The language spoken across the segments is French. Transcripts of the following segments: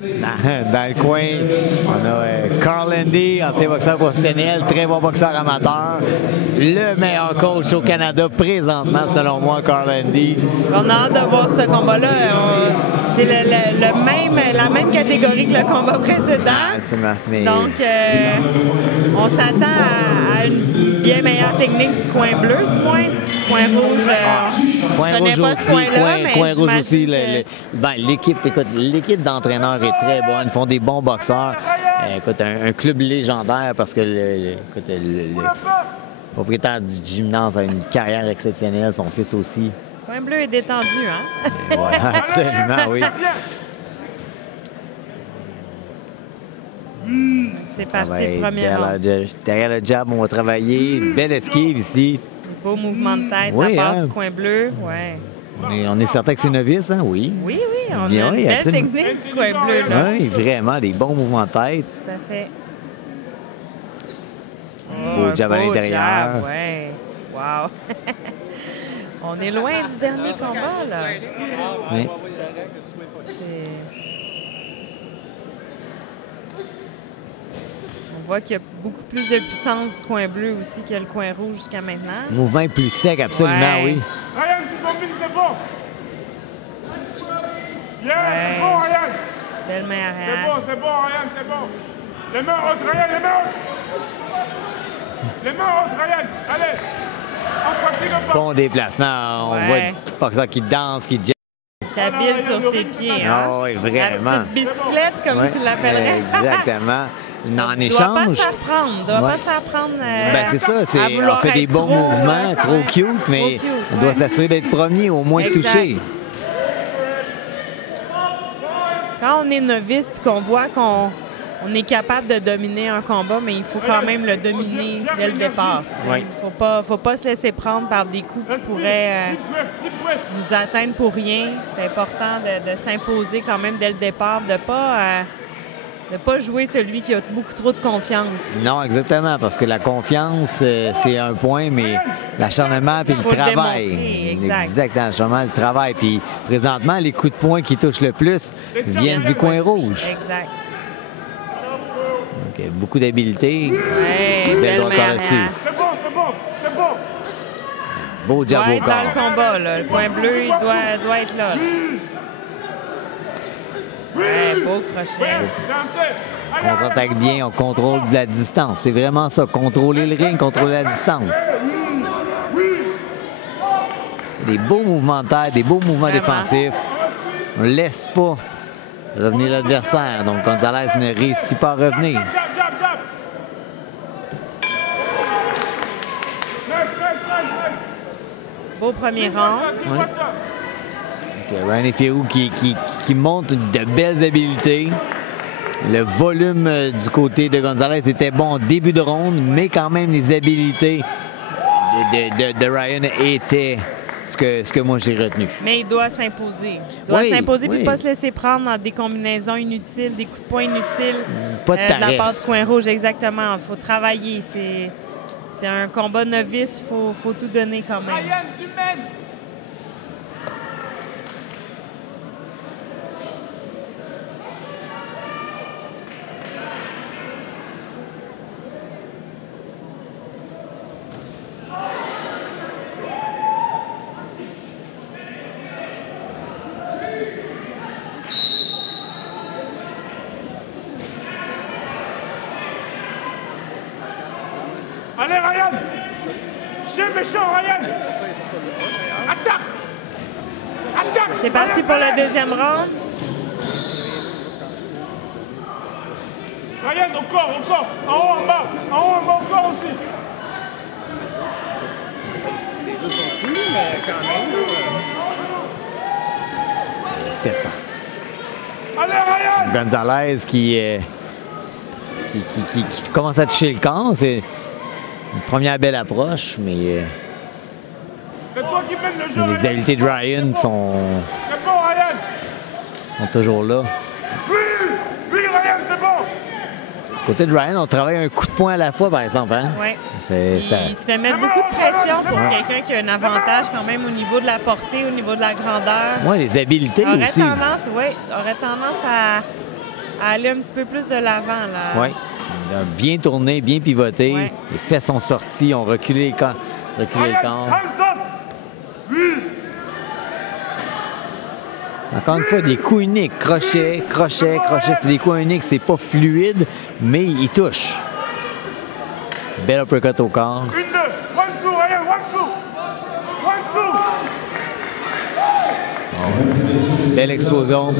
Dans le coin, on a Carl Landy, ancien boxeur professionnel, très bon boxeur amateur. Le meilleur coach au Canada présentement, selon moi, Carl Landy. On a hâte de voir ce combat-là. C'est la même catégorie que le combat précédent. Mais... Donc, on s'attend à une bien meilleure technique du coin bleu, du moins. Coin rouge, coin rouge aussi, coin rouge aussi. L'équipe d'entraîneurs est très bonne. Ils font des bons boxeurs. Écoute, un club légendaire parce que le propriétaire du gymnase a une carrière exceptionnelle. Son fils aussi. Coin bleu est détendu, hein? Voilà, absolument, oui. C'est parti, premier round. Derrière le jab, on va travailler. Une belle esquive ici. Beau mouvement de tête de la part du coin bleu. Ouais. On est certain que c'est novice, hein? Oui. Oui, on a une belle technique du coin bleu. Là. Oui, vraiment, des bons mouvements de tête. Tout à fait. Beau jab à l'intérieur. Oui. Wow. On est loin du dernier combat, là. Oui. On voit qu'il y a beaucoup plus de puissance du coin bleu aussi que le coin rouge jusqu'à maintenant. Le mouvement est plus sec, absolument, oui. Ryan, tu combines, c'est bon. C'est bon, Ryan. Belle main arrière. C'est bon, Ryan, c'est bon. Les mains hautes, Ryan, les mains hautes. Les mains hautes, Ryan. Allez. On se fatigue pas. Bon déplacement. On voit pas que ça qui danse, qui jette. Il est habile sur ses pieds. Hein? Oh, oui, vraiment. La petite bicyclette, comme tu l'appellerais. Exactement. En échange. Doit pas se faire prendre. Doit pas se faire prendre. C'est ça. On fait des bons mouvements, trop cute, mais on doit s'assurer d'être premier, au moins de toucher. Quand on est novice et qu'on voit qu'on est capable de dominer un combat, mais il faut quand même le dominer dès le départ. Il ne faut pas se laisser prendre par des coups qui pourraient nous atteindre pour rien. C'est important de s'imposer quand même dès le départ, de ne pas jouer celui qui a beaucoup trop de confiance. Non, exactement, parce que la confiance, c'est un point, mais l'acharnement puis le travail. Exactement, l'acharnement, le travail. Puis présentement, les coups de poing qui touchent le plus viennent du coin rouge. Exact. Donc, beaucoup d'habileté. Oui, belle main arrière. C'est bon. Beau jab au corps. Dans le combat, là. Le coin bleu, il doit être là. Beau crochet. Contre-attaque bien, on contrôle de la distance. C'est vraiment ça, contrôler le ring, contrôler la distance. Des beaux mouvements de tête, des beaux mouvements défensifs. On ne laisse pas revenir l'adversaire. Donc Gonzalez ne réussit pas à revenir. Beau premier rang. Ryan Efirou qui montre de belles habiletés. Le volume du côté de Gonzalez était bon en début de ronde, mais quand même les habiletés de Ryan étaient ce que moi j'ai retenu. Mais il doit s'imposer. Il doit s'imposer et ne pas se laisser prendre dans des combinaisons inutiles, des coups de poing inutiles. Pas de la part du coin rouge, exactement. Il faut travailler. C'est un combat novice, il faut tout donner quand même. Ryan, tu m'aides. Allez, Ryan! Chien méchant, Ryan! Attaque! Attaque! C'est parti pour le deuxième round. Ryan, encore! En haut, en bas, encore aussi! Les deux sont fous, mais quand même... 7 ans. Allez, Ryan! Gonzalez qui commence à toucher le corps. C'est une première belle approche, mais c'est toi qui mènes le jeu, les habiletés de Ryan sont toujours là. Oui, Ryan, c'est bon! Du côté de Ryan, on travaille un coup de poing à la fois, par exemple. Hein? Oui. Il se fait mettre beaucoup de pression pour quelqu'un qui a un avantage quand même au niveau de la portée, au niveau de la grandeur. Oui, les habiletés aussi. Aurait tendance à aller un petit peu plus de l'avant. Là. Oui. Bien tourné, bien pivoté. Ouais. Les fesses sont sorties, on reculé le corps. Encore une fois, des coups uniques. Crochet, crochet, crochet. C'est des coups uniques. C'est pas fluide, mais il touche. Bel uppercut au corps. Une, deux. One, two, Ryan. One, two. One, two. Belle explosion.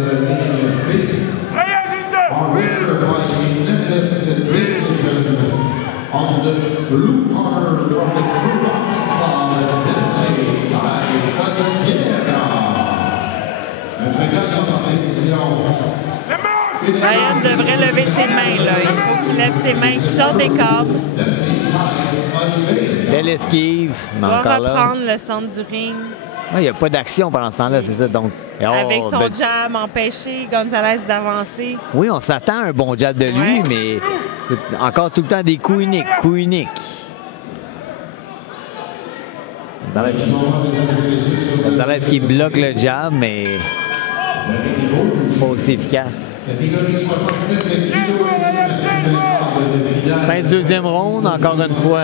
Ryan, une, deux. On the blue corner from the Crew Boxing Club, notre gagnant par décision. Ryan devrait lever ses mains. Là. Il faut qu'il lève ses mains, qu'il sorte des câbles. Belle esquive, mais Il doit encore là. reprendre le centre du ring. Il n'y a pas d'action pendant ce temps-là, c'est ça. Donc, Avec son ben, jab, empêcher Gonzalez d'avancer. oui, on s'attend à un bon jab de lui, Ouais. mais encore tout le temps des coups uniques, coups uniques. Gonzalez qui bloque le jab, mais pas aussi efficace. Catégorie 67 kilos. Fin de deuxième ronde, encore une fois,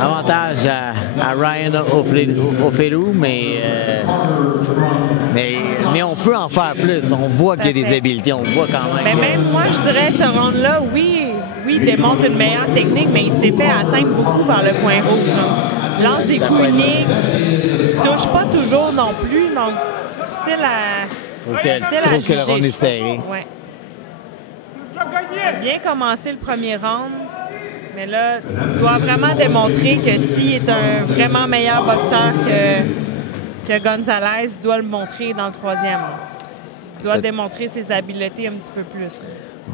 avantage à Ryan Ofelu, mais on peut en faire plus. On voit qu'il y a des habiletés, on voit quand même. Mais même moi, je dirais, ce round-là, oui, il démontre une meilleure technique, mais il s'est fait atteindre beaucoup par le coin rouge. Hein. Lance des coups uniques, il touche pas toujours non plus, donc difficile à Je trouve que le round est serré. Ouais. Tu as gagné. Bien commencé le premier round, mais là, il doit vraiment démontrer que s'il est un vraiment meilleur boxeur que Gonzalez, il doit le montrer dans le troisième. Il doit démontrer ses habiletés un petit peu plus.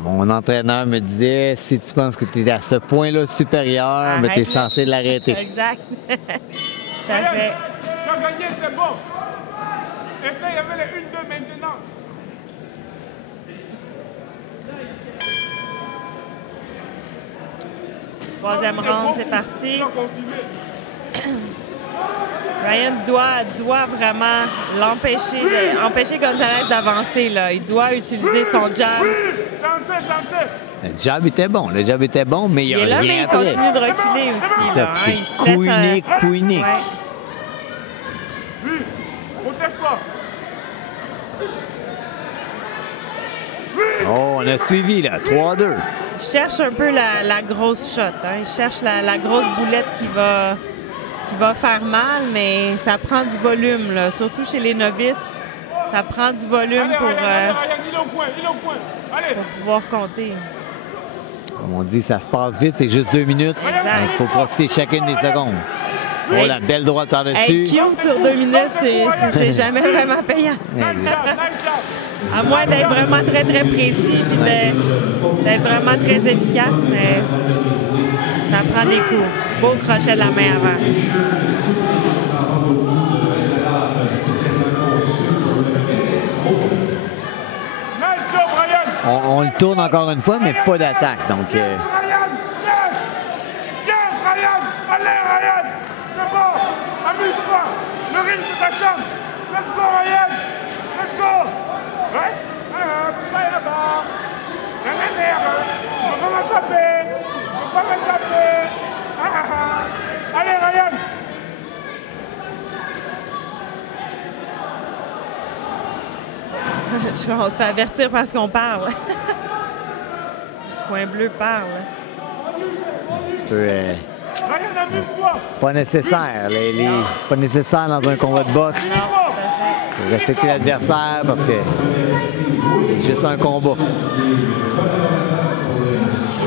Mon entraîneur me disait, si tu penses que tu es à ce point-là supérieur, mais tu es Arrête. censé l'arrêter. Exact. Tout à Ryan, fait. tu as gagné, c'est bon. Essaye avec les 1-2 maintenant. Troisième round, c'est parti. Tu dois confirmer. Ryan doit vraiment empêcher Gonzalez d'avancer. Là. Il doit utiliser son jab. Sensei. Le jab était bon, mais il n'y Il a est là, mais rien il après. continue de reculer aussi. Ça, Là, hein. c'est Il se coup laisse, unique, coup unique. Ouais. Oui, protège-toi. Oh, on a suivi, là, 3-2. Il cherche un peu la grosse shot. Hein. Il cherche la grosse boulette qui va faire mal, mais ça prend du volume. Là. Surtout chez les novices, ça prend du volume Allez, pour Ryan, il est au coin, Allez. pouvoir compter. Comme on dit, ça se passe vite, c'est juste 2 minutes. Exact. Donc, il faut profiter chacune des secondes. Oh, Hey. la belle droite par-dessus. Hey, cute sur 2 minutes, c'est jamais vraiment payant. Nice job. À moins d'être vraiment très, très précis et d'être vraiment très efficace, mais ça prend des coups. Beau crochet de la main avant. Nice job, Ryan. On le tourne encore une fois, mais pas d'attaque. Donc, Ryan, yes. Yes, Ryan. Allez, Ryan. C'est bon. Amuse-toi. Le ring, c'est ta chambre. Let's go, Ryan. Let's go. Ouais. Play la barre. La merde. Tu peux pas m'attraper. Allez, Ryan. On se fait avertir parce qu'on parle. Le coin bleu parle. un petit peu Ryan, amuse-toi. pas nécessaire. Pas nécessaire dans un combat de boxe. Faut respecter l'adversaire parce que c'est juste un combat.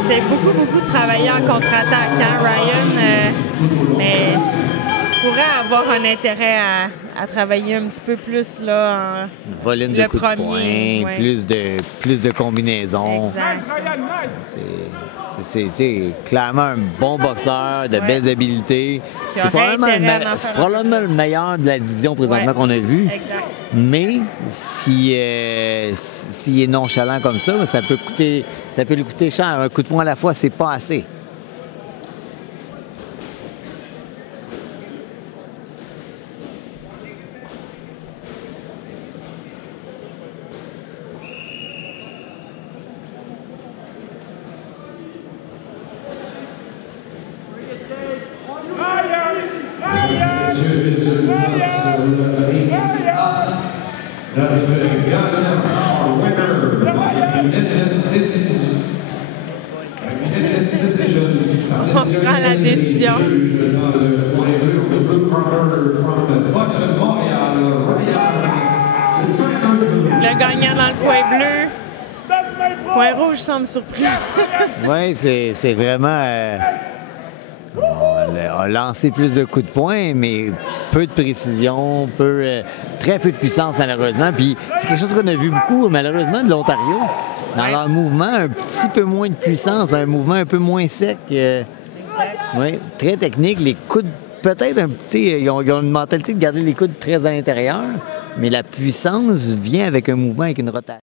C'est beaucoup de travailler en contre-attaque. Hein? Ryan mais pourrait avoir un intérêt à travailler un petit peu plus là, Volume de le coups de premier, poing, ouais. plus de combinaisons. Exact. Nice, Ryan, nice. C'est clairement un bon boxeur, de Ouais. belles habiletés. Qui C'est aurait probablement, intérêt à en c'est faire probablement le meilleur de la division présentement Ouais. qu'on a vu. Exact. Mais s'il est nonchalant comme ça, ça peut lui coûter cher. Un coup de poing à la fois, c'est pas assez. la décision. Le gagnant dans le coin bleu. Coin rouge semble surpris. Oui, c'est vraiment... on a lancé plus de coups de poing, mais peu de précision, très peu de puissance, malheureusement. Puis c'est quelque chose qu'on a vu beaucoup, malheureusement, de l'Ontario. Dans leur mouvement, un petit peu moins de puissance, un mouvement un peu moins sec. Oui, très technique. Les coudes, peut-être un petit... Ils ont une mentalité de garder les coudes très à l'intérieur, mais la puissance vient avec un mouvement, avec une rotation.